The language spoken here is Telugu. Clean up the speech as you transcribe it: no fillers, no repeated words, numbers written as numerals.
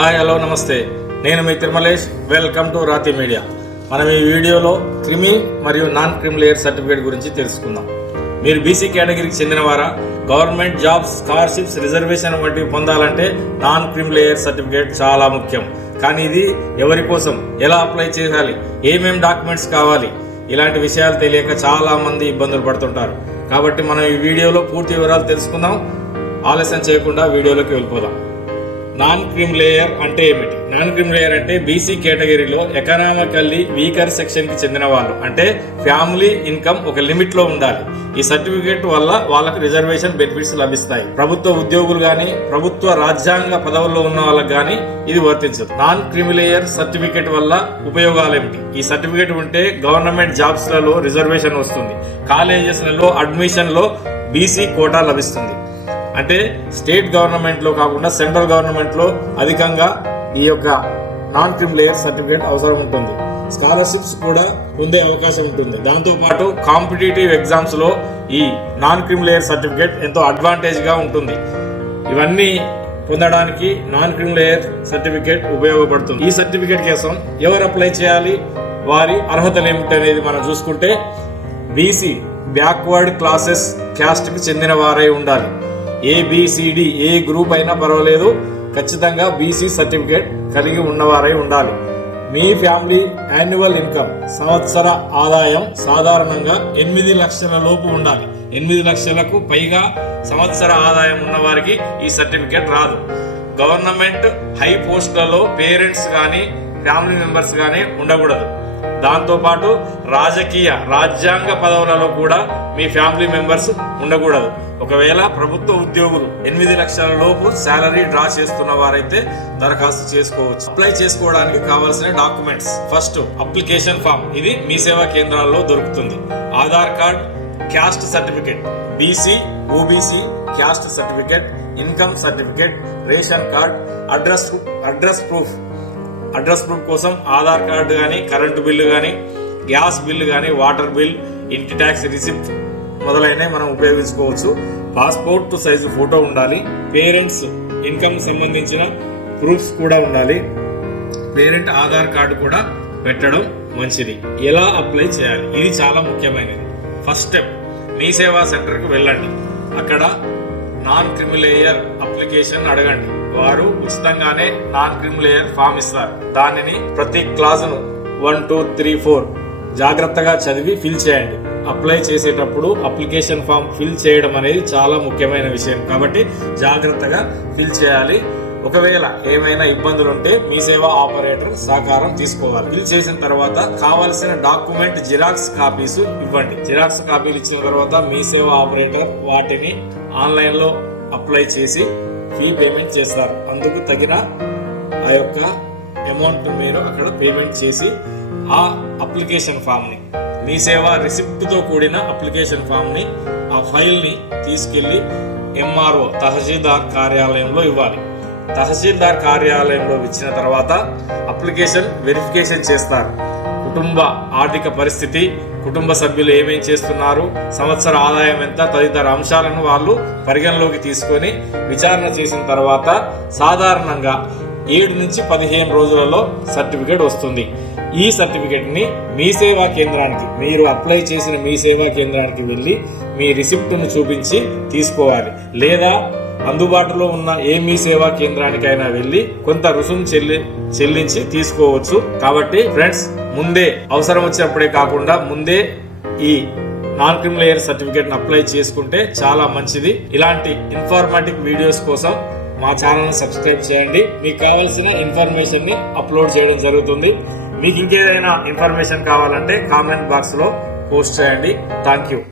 హాయ్ హలో నమస్తే, నేను మీ తిరుమలేష్. వెల్కమ్ టు రాతి మీడియా. మనం ఈ వీడియోలో క్రిమి మరియు నాన్ క్రిమి లేయర్ సర్టిఫికేట్ గురించి తెలుసుకుందాం. మీరు బీసీ కేటగిరీకి చెందినవారా? గవర్నమెంట్ జాబ్స్, స్కాలర్షిప్స్, రిజర్వేషన్ వంటివి పొందాలంటే నాన్ క్రిమి లేయర్ సర్టిఫికేట్ చాలా ముఖ్యం. కానీ ఇది ఎవరి కోసం, ఎలా అప్లై చేయాలి, ఏమేం డాక్యుమెంట్స్ కావాలి, ఇలాంటి విషయాలు తెలియక చాలా మంది ఇబ్బందులు పడుతుంటారు. కాబట్టి మనం ఈ వీడియోలో పూర్తి వివరాలు తెలుసుకుందాం. ఆలస్యం చేయకుండా వీడియోలోకి వెళ్ళిపోదాం. నాన్ క్రిమి లేయర్ అంటే ఏమిటి? నాన్ క్రిమి లేయర్ అంటే బీసీ కేటగిరీలో ఎకనామికల్లీ వీకర్ సెక్షన్ కి చెందిన వాళ్ళు, అంటే ఫ్యామిలీ ఇన్కమ్ ఒక లిమిట్ లో ఉండాలి. ఈ సర్టిఫికేట్ వల్ల వాళ్ళకి రిజర్వేషన్ బెనిఫిట్స్ లభిస్తాయి. ప్రభుత్వ ఉద్యోగులు గాని, ప్రభుత్వ రాజ్యాంగ పదవుల్లో ఉన్న వాళ్ళకి గాని ఇది వర్తించదు. నాన్ క్రిమి లేయర్ సర్టిఫికేట్ వల్ల ఉపయోగాలు ఏమిటి? ఈ సర్టిఫికేట్ ఉంటే గవర్నమెంట్ జాబ్స్ లలో రిజర్వేషన్ వస్తుంది. కాలేజెస్ లలో అడ్మిషన్ లో బీసీ కోటా లభిస్తుంది. అంటే స్టేట్ గవర్నమెంట్ లో కాకుండా సెంట్రల్ గవర్నమెంట్ లో అధికంగా ఈ యొక్క నాన్ క్రిమి లేయర్ సర్టిఫికేట్ అవసరం ఉంటుంది. స్కాలర్షిప్స్ కూడా పొందే అవకాశం ఉంటుంది. దాంతో పాటు కాంపిటేటివ్ ఎగ్జామ్స్ లో ఈ నాన్ క్రిమి లేయర్ సర్టిఫికేట్ ఎంతో అడ్వాంటేజ్ గా ఉంటుంది. ఇవన్నీ పొందడానికి నాన్ క్రిమి లేయర్ సర్టిఫికేట్ ఉపయోగపడుతుంది. ఈ సర్టిఫికేట్ కోసం ఎవరు అప్లై చేయాలి, వారి అర్హతలు ఏమిటి అనేది మనం చూసుకుంటే, బీసీ బ్యాక్వర్డ్ క్లాసెస్ క్యాస్ట్ కి చెందిన వారై ఉండాలి. ఏబిసిడి ఏ గ్రూప్ అయినా పర్వాలేదు, ఖచ్చితంగా బీసీ సర్టిఫికేట్ కలిగి ఉన్నవారై ఉండాలి. మీ ఫ్యామిలీ యాన్యువల్ ఇన్కమ్, సంవత్సర ఆదాయం సాధారణంగా 8 లక్షల లోపు ఉండాలి. 8 లక్షలకు పైగా సంవత్సర ఆదాయం ఉన్న వారికి ఈ సర్టిఫికేట్ రాదు. గవర్నమెంట్ హై పోస్టులలో పేరెంట్స్ కానీ ఫ్యామిలీ మెంబర్స్ కానీ ఉండకూడదు. దాంతోపాటు రాజ్యాంగ పదవులలో కూడా మీ ఫ్యామిలీ మెంబర్స్ ఉండకూడదు. ఒకవేళ ప్రభుత్వ ఉద్యోగులు 8 లక్షల లోపు శాలరీ డ్రా చేస్తున్న వారైతే దరఖాస్తు చేసుకోవచ్చు. అప్లై చేసుకోవడానికి కావాల్సిన డాక్యుమెంట్స్: ఫస్ట్ అప్లికేషన్ ఫామ్, ఇది మీ సేవా కేంద్రాల్లో దొరుకుతుంది. Aadhaar card, caste certificate, BC OBC caste certificate, income certificate, ration card, address proof కోసం ఆధార్ కార్డు కానీ, కరెంటు బిల్లు కానీ, గ్యాస్ బిల్లు కానీ, వాటర్ బిల్, ఇంటి ట్యాక్స్ రిసిప్ట్ మొదలైనవి మనం ఉపయోగించుకోవచ్చు. పాస్పోర్ట్ సైజు ఫోటో ఉండాలి. పేరెంట్స్ ఇన్కమ్ సంబంధించిన ప్రూఫ్స్ కూడా ఉండాలి. పేరెంట్ ఆధార్ కార్డు కూడా పెట్టడం మంచిది. ఎలా అప్లై చేయాలి? ఇది చాలా ముఖ్యమైనది. ఫస్ట్ స్టెప్, మీ సేవా సెంటర్కి వెళ్ళండి. అక్కడ నాన్ క్రిమి లేయర్ అప్లికేషన్ అడగండి. వారు ఉచితంగానే నాన్ క్రిమి లేయర్ ఫామ్ ఇస్తారు. దానిని ప్రతి క్లాసును 1, 2, 3, 4 జాగ్రత్తగా చదివి ఫిల్ చేయండి. అప్లై చేసేటప్పుడు అప్లికేషన్ ఫామ్ ఫిల్ చేయడం అనేది చాలా ముఖ్యమైన విషయం, కాబట్టి జాగ్రత్తగా ఫిల్ చేయాలి. ఒకవేళ ఏమైనా ఇబ్బందులు ఉంటే మీ సేవా ఆపరేటర్ సహకారం తీసుకోవాలి. ఫిల్ చేసిన తర్వాత కావాల్సిన డాక్యుమెంట్ జిరాక్స్ కాపీస్ ఇవ్వండి. జిరాక్స్ కాపీలు ఇచ్చిన తర్వాత మీ సేవా ఆపరేటర్ వాటిని ఆన్లైన్ లో అప్లై చేసి ఫీ పేమెంట్ చేస్తారు. అందుకు తగిన ఆ యొక్క అమౌంట్ మీరు అక్కడ పేమెంట్ చేసి ఆ అప్లికేషన్ ఫామ్ ని, మీ సేవా రిసిప్ట్ తో కూడిన అప్లికేషన్ ఫామ్ ని, ఆ ఫైల్ ని తీసుకెళ్లి ఎంఆర్ఓ తహసీల్దార్ కార్యాలయంలో ఇవ్వాలి. తహసీల్దార్ కార్యాలయంలో ఇచ్చిన తర్వాత అప్లికేషన్ వెరిఫికేషన్ చేస్తారు. కుటుంబ ఆర్థిక పరిస్థితి, కుటుంబ సభ్యులు ఏమేం చేస్తున్నారు, సంవత్సర ఆదాయం ఎంత తదితర అంశాలను వాళ్ళు పరిగణలోకి తీసుకొని విచారణ చేసిన తర్వాత సాధారణంగా 7 నుంచి 15 రోజులలో సర్టిఫికేట్ వస్తుంది. ఈ సర్టిఫికేట్ ని మీ సేవా కేంద్రానికి, మీరు అప్లై చేసిన మీ సేవా కేంద్రానికి వెళ్ళి మీ రిసిప్ట్ను చూపించి తీసుకోవాలి. లేదా అందుబాటులో ఉన్న ఏ మీ సేవా కేంద్రానికైనా వెళ్ళి కొంత రుసుము చెల్లించి తీసుకోవచ్చు. కాబట్టి ఫ్రెండ్స్, ముందే అవసరం వచ్చినప్పుడే కాకుండా ముందే ఈ నాన్ క్రిమి లేయర్ సర్టిఫికేట్ అప్లై చేసుకుంటే చాలా మంచిది. ఇలాంటి ఇన్ఫర్మేటివ్ వీడియోస్ కోసం మా ఛానల్ సబ్స్క్రైబ్ చేయండి. మీకు కావాల్సిన ఇన్ఫర్మేషన్ ని అప్లోడ్ చేయడం జరుగుతుంది. మీకు ఇంకేదైనా ఇన్ఫర్మేషన్ కావాలంటే కామెంట్ బాక్స్ లో పోస్ట్ చేయండి. Thank you.